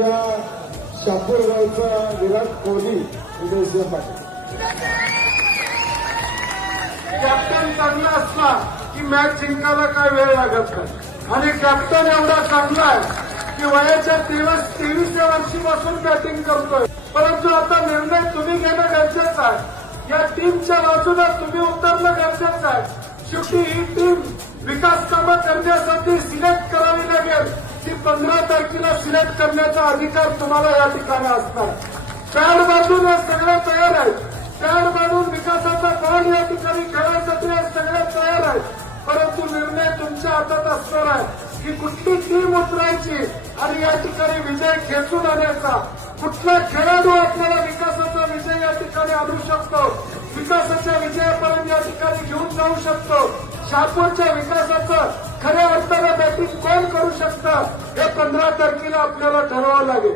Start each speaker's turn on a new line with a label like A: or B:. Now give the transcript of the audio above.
A: शापूरगावचा Virat Kohli Udaysingh Patil.
B: Captain चांगला असला की मॅच जिंकायला काय वेळ लागत नाही. आणि कॅप्टन एवढा चांगला आहे की वयाच्या तेवीस तेवीसव्या वर्षीपासून बॅटिंग करतोय. परंतु आता निर्णय तुम्ही घेणं गरजेचं आहे. या टीमच्या बाजूला तुम्ही उतरणं गरजेचं आहे. शेवटी ही पंधरा तारखेला सिलेक्ट करण्याचा अधिकार तुम्हाला या ठिकाणी असणार. पॅड बांधून हे सगळे तयार आहेत पॅड बांधून विकासाचा बॉल या ठिकाणी खेळायसाठी हे सगळे तयार आहेत परंतु निर्णय तुमच्या हातात असणार आहे. की कुठली टीम उतरायची आणि या ठिकाणी विजय खेचून आणायचा? कुठला खेळाडू आपल्याला विकासाचा विजय या ठिकाणी आणू शकतो? विकासाच्या विजयापर्यंत या ठिकाणी घेऊन जाऊ शकतो? शापूरच्या विकासाचं असतात हे पंधरा तारखेला आपल्याला ठरवावं लागेल.